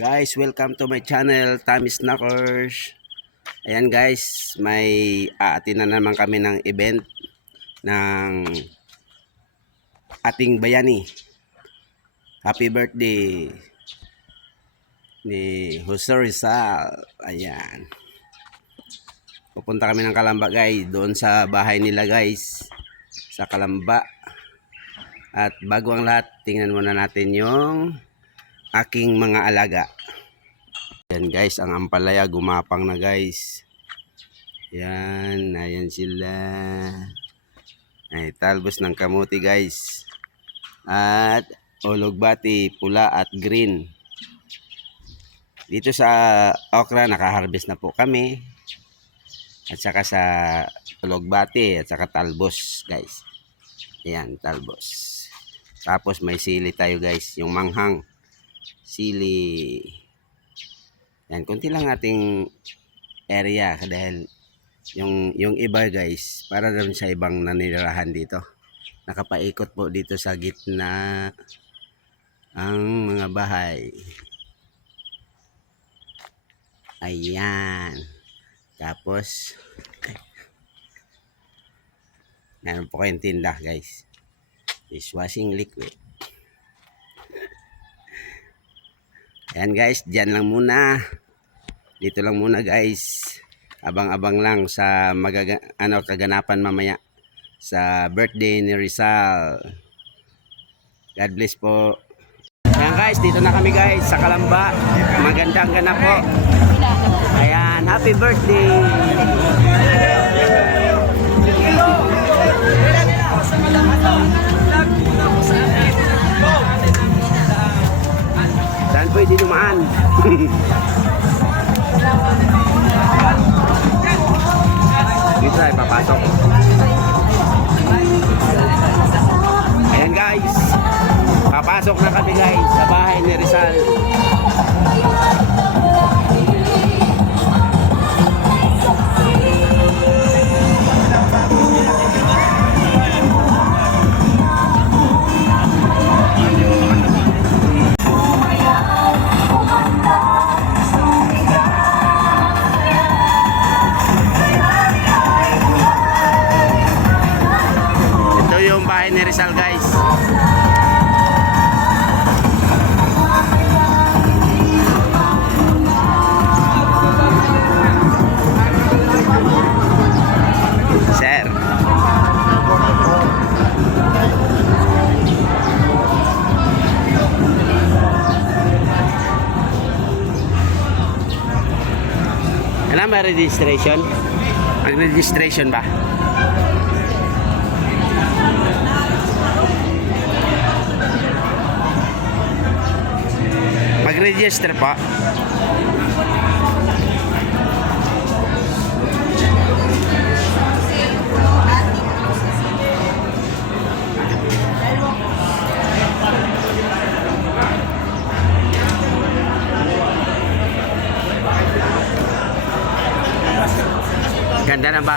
Guys, welcome to my channel, Tommy Snackers. Ayan guys, may aatin na naman kami ng event ng ating bayani. Happy birthday ni Jose Rizal. Ayan. Pupunta kami ng Calamba guys, doon sa bahay nila guys, sa Calamba. At bago ang lahat, tingnan muna natin yung aking mga alaga. Yan guys, ang ampalaya gumapang na guys. Yan, ayan sila. Ay, talbos ng kamuti guys. At ologbati, pula at green. Dito sa okra, nakaharvest na po kami. At saka sa ologbati at saka talbos guys. Ayan, talbos. Tapos may sili tayo guys, yung manghang. Sili. Yan, kunti lang ating area dahil yung iba guys, para rin sa ibang nanirahan dito. Nakapaikot po dito sa gitna ang mga bahay. Ayan. Tapos meron po kayong tinda guys. Dishwashing liquid. Ayan guys, dyan lang muna. Dito lang muna guys. Abang-abang lang sa kaganapan mamaya sa birthday ni Rizal. God bless po. Ayan guys, dito na kami guys sa Calamba. Magandang ganap po. Ayan, happy birthday. Saan pwede dumaan? Dito tayo papasok. Ayan guys, papasok na kami guys sa bahay ni Rizal. Ni Rizal guys. Sir. Ano may registration? Mag-registration ba? Mag-register pa.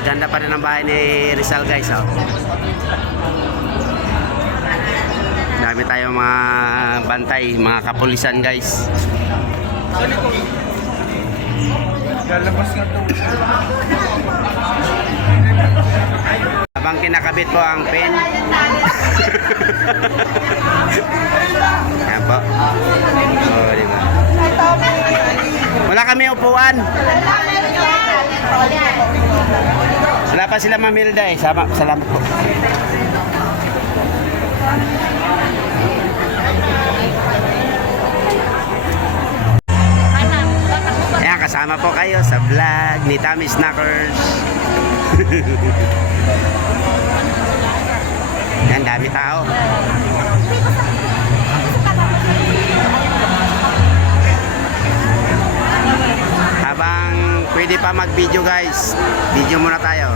Ganda pa rin ang bahay ni Rizal guys, oh. Dami tayo mga bantay, mga kapulisan guys. Habang kinakabit po ang pen. Yan po. Oh, diba? Wala kami upuan. Wala pa sila mamilda eh. Salamat po. Ayan, kasama po kayo sa vlog ni Tommy Snackers. Ayan, dami tao. Habang pwede pa mag-video guys, video muna tayo.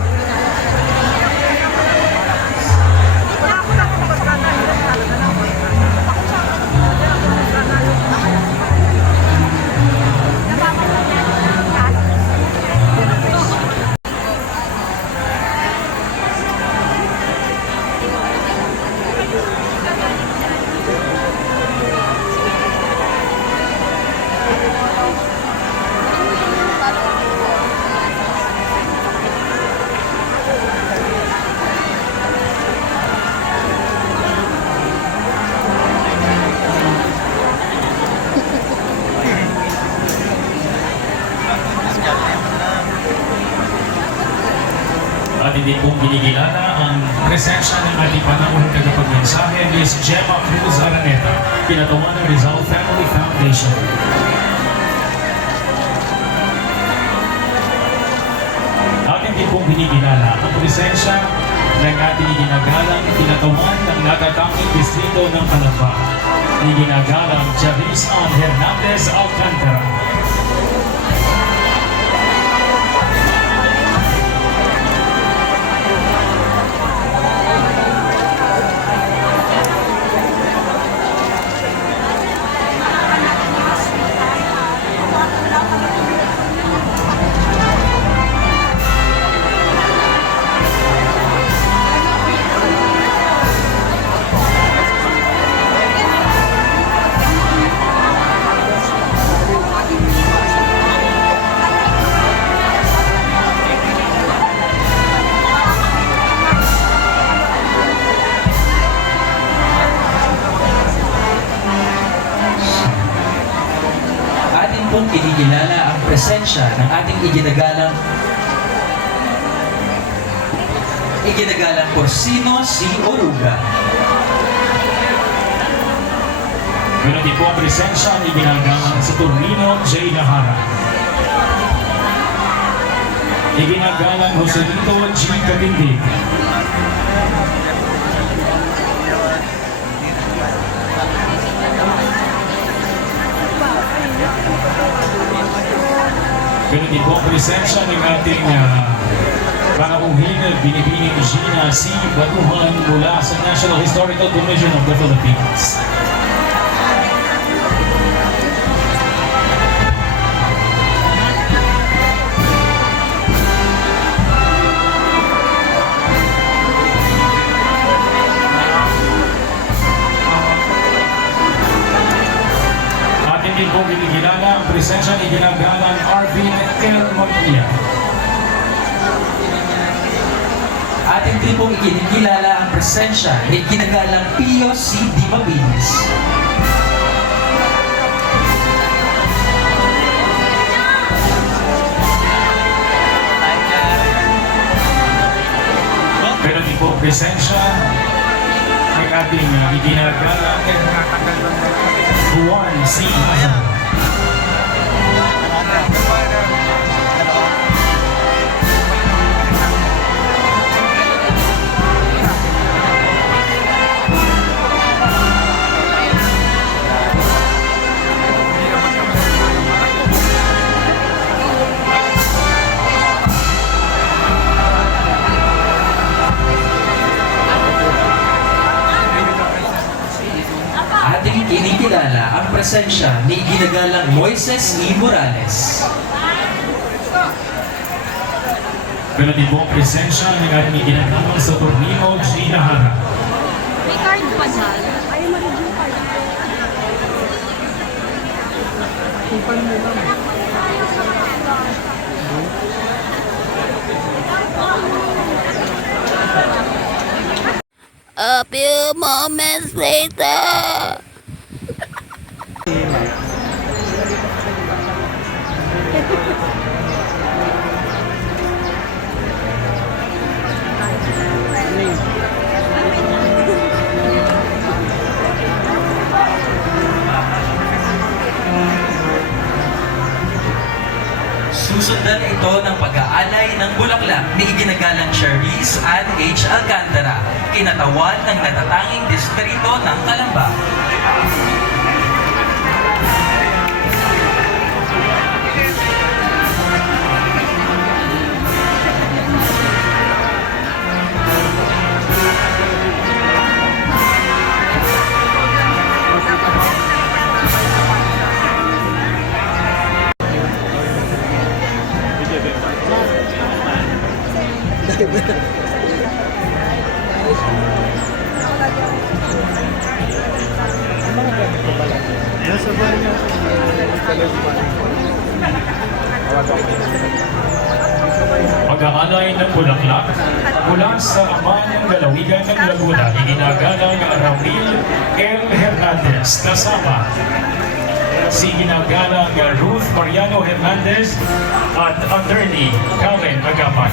At hindi pong binigilala ang presensya ng ating panahon tagapagmensahe, Ms. Gemma Cruz Araneta, kinatawan ng Rizal Family Foundation. Atin din pong binigilala ang presensya ng ating ginagalang kinatawan ng natatanging distrito ng Calamba, ni ginagalang Charis Ann Hernandez Alcantara. Atin pong kinikilala ang presensya ng ating iginagalang Porcino C. Oruga. Meron din po ang presensya ni ginagalang Saturnino J. Nahara. Iginagalang Joselito G. Katindig. Meron din po ang presensya ng ating panauhin Binibining Gina C. Batuhan mula sa National Historical Commission of the Philippines. Atin din po binigilala ang presensya ni ginagalang Arvin L. Maglia. Atin din pong ikinikilala ang presensya ni ginagalang Pio C. Dimabinis. Pero din po presensya ng ating iginagalang Juan C. Azar. Ating kinikilala ang presensya ni ginagalang Moises E. Morales. Pero din po ang presensya ng ating iginagalang Saturnino G. Nahara. May card pa dyan. Ay, ma-review card. Kupal mo lang. A few moments later. Susundan ito ng pag-aalay ng bulaklak ni iginagalang Charis Ann H. Alcantara, kinatawan ng natatanging distrito ng Calamba. Pag-aalay ng bulaklak mula sa ama ng lalawigan ng Laguna, iginagalang Ramil L. Hernandez kasama si ginagalang Ruth Mariano Hernandez at Attorney Karen Agapan.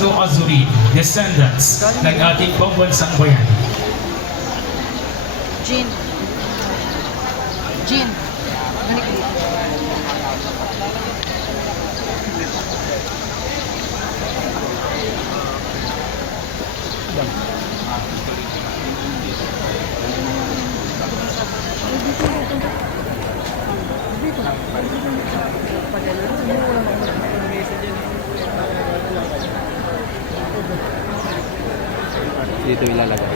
Razo Azurin, descendants ng ating pambansang bayani. Jean. Jean. Balik dito. Dito ilalagay.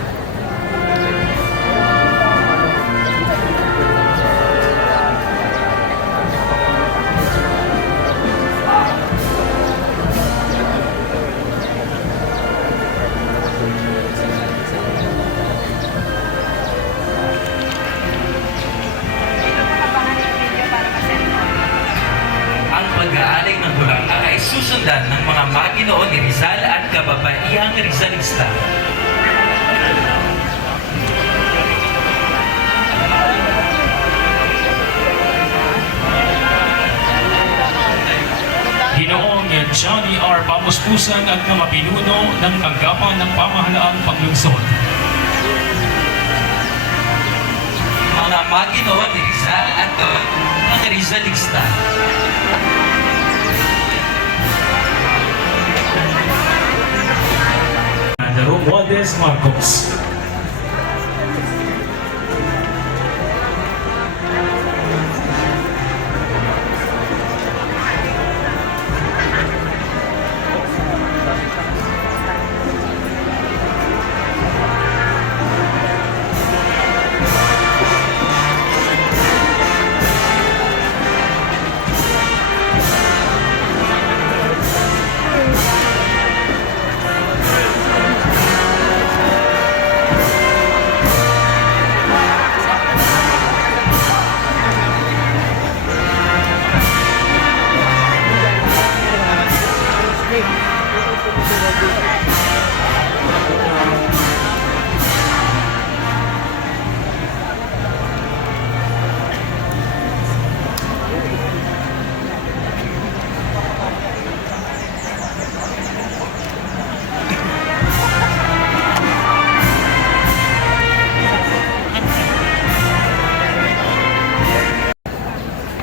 Ang pag-aalay ng bulaklak ay susundan ng mga Maginoo ni Rizal at kababaihang Rizalista. Ginoong Johnny R. Pamuspusan at mga pinuno ng tanggapan ng pamahalaang paglungsod. Mga Maginoo ni Rizal at mga Rizalista. Andaro Romualdez Marcos.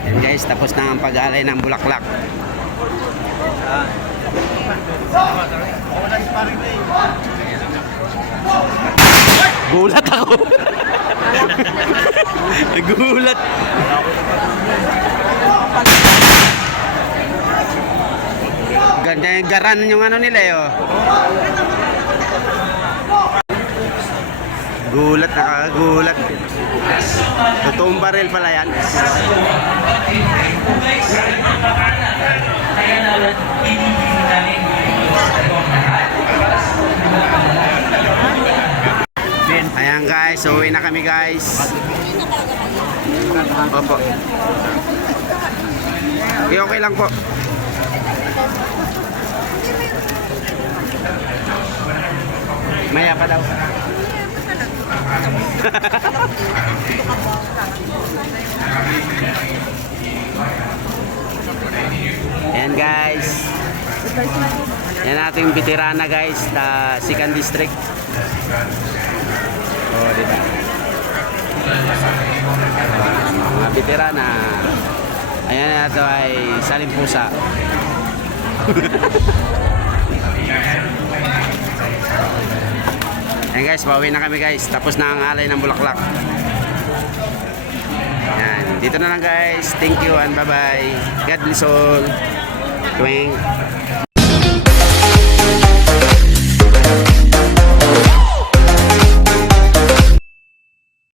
Yan guys, tapos na ang pag-aalay ng bulaklak. Gulat ako. Gulat. Ganda yung garan yung ano nila eh. Oh. Gulat, nakakagulat. Totoong baril pala yan. Kaya naman, hinihintay namin Ayan guys, uwi na kami guys. Opo. Okay lang po. Maya pa daw. Ayan guys. Yan ating veterana guys, sa 2nd District. Oh, diba? Mga veterana. Ayan, ito ay Salimpusa. Ayan guys, pauwi na kami guys. Tapos na ang alay ng bulaklak. Ayan, dito na lang guys. Thank you and bye-bye. God bless all. Twing.